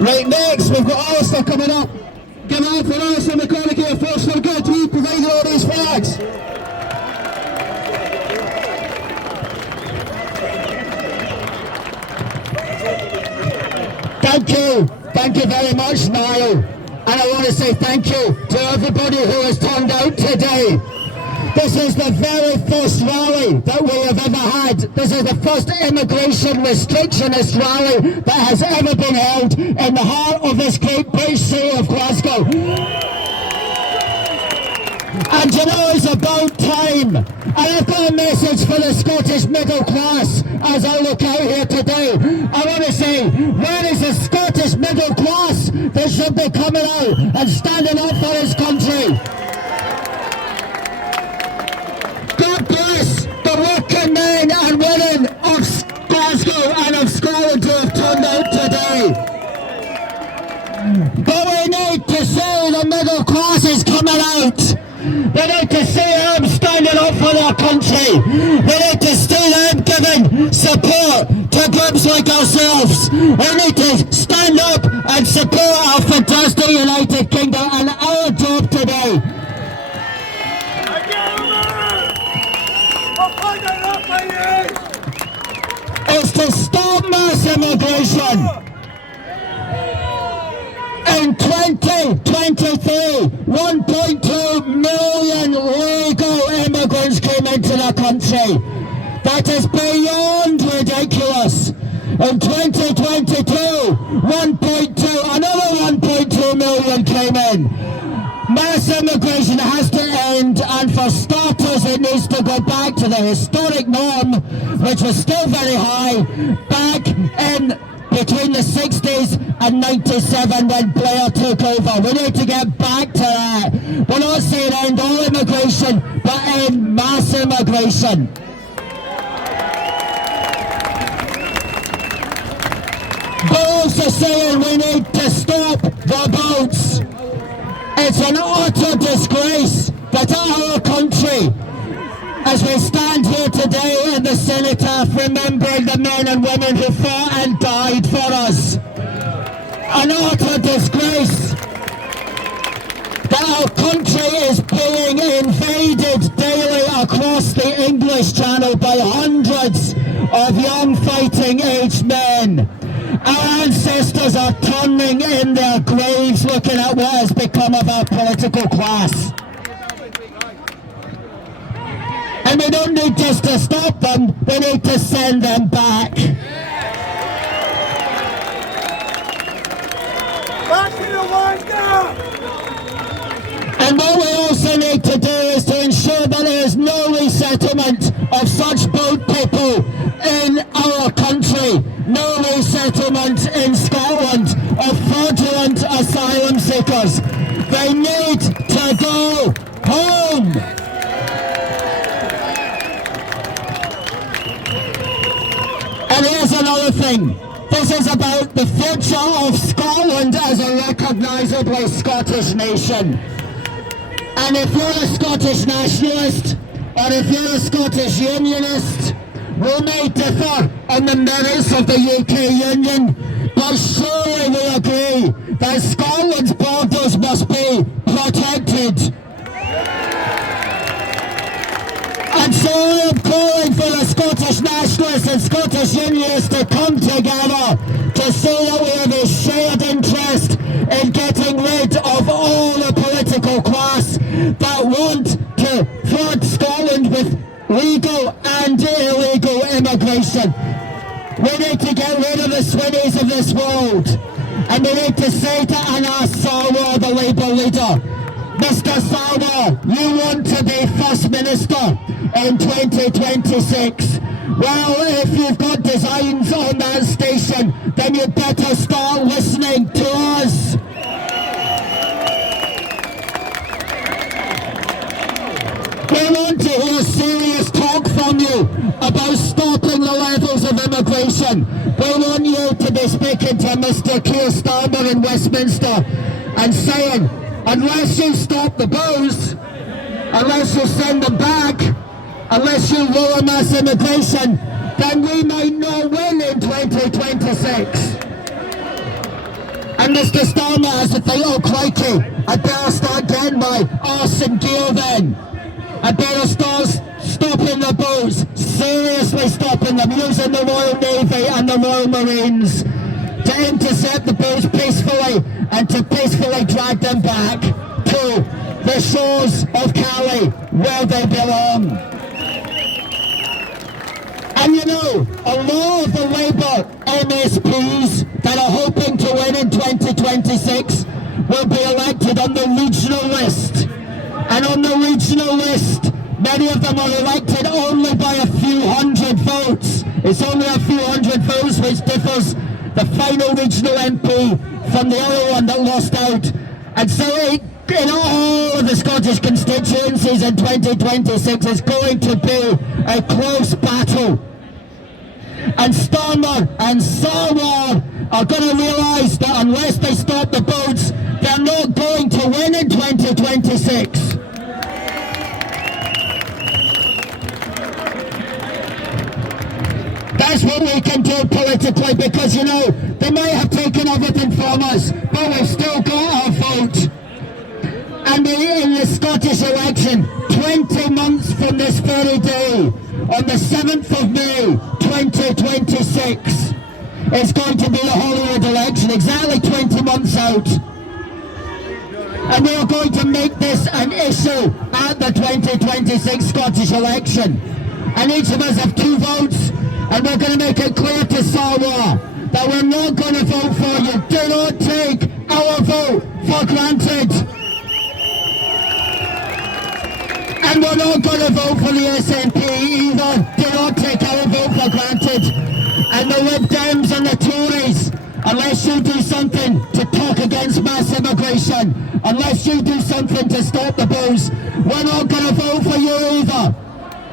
Right, next we've got Alistair coming up. Give it up for Alistair McConnachie, a force for good. He provided all these flags. Thank you very much, Niall. And I want to say thank you to everybody who has turned out today. This is the very first rally that we have ever had. This is the first immigration restrictionist rally that has ever been held in the heart of this great British city of Glasgow. And you know, it's about time. And I've got a message for the Scottish middle class as I look out here today. I want to say, where is the Scottish middle class that should be coming out and standing up for this country? God bless the working men and women of Glasgow and of Scotland who have turned out today. But we need to see the middle class is coming out. We need to see them standing up for their country. We need to see them giving support to groups like ourselves. We need to stand up and support our fantastic United Kingdom and our job today. It's to stop mass immigration. In 2023, 1.2 million legal immigrants came into the country. That is beyond ridiculous. In 2022, another 1.2 million came in. Mass immigration has to end, and for starters it needs to go back to the historic norm, which was still very high, back in between the 60s and 97 when Blair took over. We need to get back to that. We're not saying end all immigration, but end mass immigration. We're also saying we need to stop the boats. It's an utter disgrace that our country, as we stand here today in the cenotaph remembering the men and women who fought and died for us, an utter disgrace that our country is being invaded daily across the English Channel by hundreds of young fighting-aged men. Our ancestors are turning in their graves looking at what has become of our political class. And we don't need just to stop them, we need to send them back. Back to the line now! And what we also need to do is to ensure that there is no resettlement of such boat people in our country. No resettlement in Scotland of fraudulent asylum seekers. They need to go home. And here's another thing. This is about the future of Scotland as a recognisably Scottish nation. And if you're a Scottish nationalist, or if you're a Scottish unionist, we may differ on the merits of the UK Union, but surely we agree that Scotland's borders must be protected. And so I am calling for the Scottish nationalists and Scottish unionists to come together to say that we have a shared interest in getting rid of all the political class that want to flood Scotland with legal and illegal immigration. We need to get rid of the Swinnies of this world. And we need to say to Anas Sarwar, the Labour leader, Mr. Sarwar, you want to be First Minister in 2026. Well, if you've got designs on that station, then you'd better start listening to us. We want to hear serious talk from you about stopping the levels of immigration. We want you to be speaking to Mr. Keir Starmer in Westminster and saying, unless you stop the booze, unless you send them back, unless you lower mass immigration, then we might not win in 2026. And Mr. Starmer has to think, oh crikey, I better start getting my arse in gear then. I better start stopping the boats, seriously stopping them, using the Royal Navy and the Royal Marines to intercept the boats peacefully and to peacefully drag them back to the shores of Calais where they belong. And you know, a lot of the Labour MSPs that are hoping to win in 2026 will be elected on the regional list. And on the regional list, many of them are elected only by a few hundred votes. It's only a few hundred votes which differs the final regional MP from the other one that lost out. And so in all of the Scottish constituencies in 2026, it's going to be a close battle. And Starmer and Sarwar are going to realise that unless they stop the boats, they're not going to win in 2026. That's what we can do politically, because you know, they might have taken everything from us, but we've still got our vote. And in the Scottish election, 20 months from this very day, on the 7th of May 2026, it's going to be the Holyrood election, exactly 20 months out. And we are going to make this an issue at the 2026 Scottish election. And each of us have 2 votes, and we're going to make it clear to Sarwar that we're not going to vote for you. Do not take our vote for granted. And we're not going to vote for the SNP either. Do not take our vote for granted. And the Lib Dems and the Tories, unless you do something to talk against mass immigration, unless you do something to stop the booze, we're not going to vote for you either.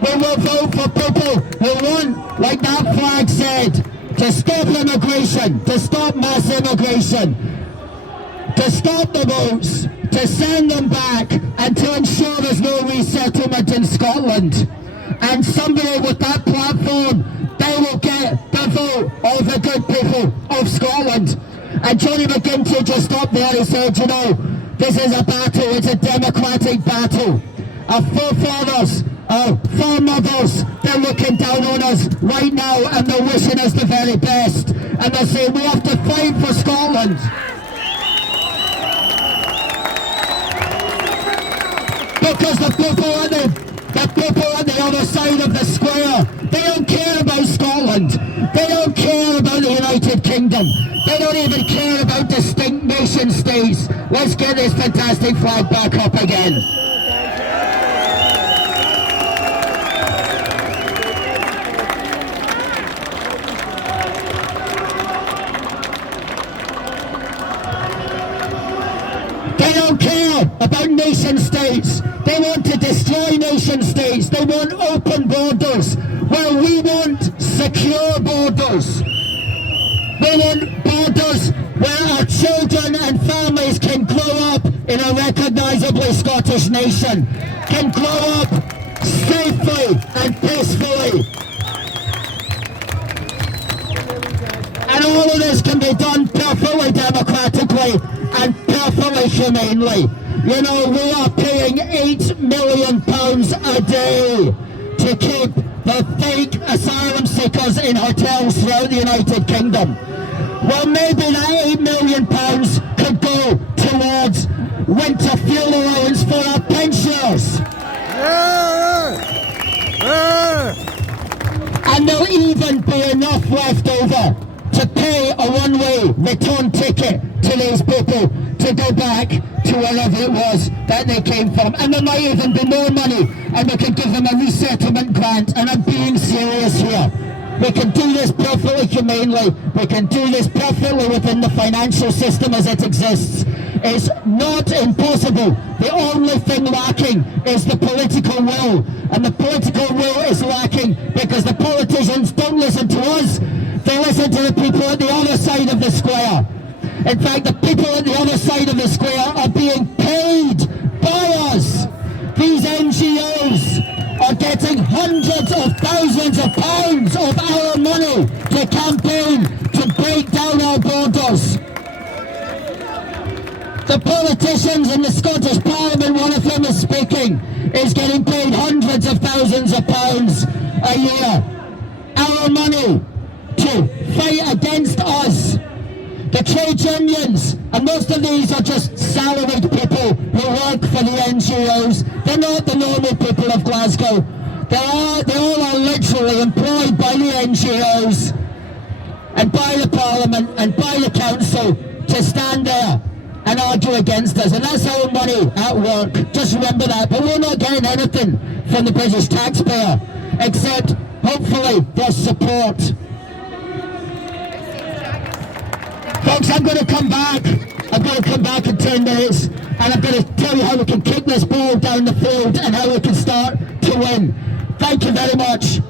We will vote for people who want, like that flag said, to stop immigration, to stop mass immigration, to stop the boats, to send them back, and to ensure there's no resettlement in Scotland. And somebody with that platform, they will get the vote of the good people of Scotland. And Johnny Mcginty just up there, he said, you know, this is a battle, it's a democratic battle. Our forefathers, our foremothers, they're looking down on us right now and they're wishing us the very best. And they're saying we have to fight for Scotland. Because the people on the other side of the square, they don't care about Scotland. They don't care about the United Kingdom. They don't even care about distinct nation states. Let's get this fantastic flag back up again. They don't care about nation states. They want to destroy nation states. They want open borders. Well, we want secure borders. We want borders where our children and families can grow up in a recognisably Scottish nation, can grow up safely and peacefully. And all of this can be done perfectly democratically and perfectly humanely. You know, we are paying £8 million a day to keep the fake asylum seekers in hotels throughout the United Kingdom. Well, maybe that £8 million could go towards winter fuel allowance for our pensioners. And there'll even be enough left over to pay a one-way return ticket to these people to go back to wherever it was that they came from. And there might even be more money, and we can give them a resettlement grant. And I'm being serious here. We can do this perfectly humanely. We can do this perfectly within the financial system as it exists. It's not impossible. The only thing lacking is the political will. And the political will is lacking because the politicians don't listen to us. They listen to the people at the other side of the square. In fact, the people at the other side of the square are being paid by us. These NGOs are getting hundreds of thousands of pounds of our money to campaign to break down our borders. The politicians in the Scottish Parliament, one of them is speaking, is getting paid hundreds of thousands of pounds a year. Our money to fight against us. The trade unions, and most of these are just salaried people who work for the NGOs. They're not the normal people of Glasgow. They all are literally employed by the NGOs and by the Parliament and by the Council to stand there and argue against us. And that's our money at work. Just remember that. But we're not getting anything from the British taxpayer except, hopefully, their support. Folks, I'm going to come back. I'm going to come back in 10 minutes and I'm going to tell you how we can kick this ball down the field and how we can start to win. Thank you very much.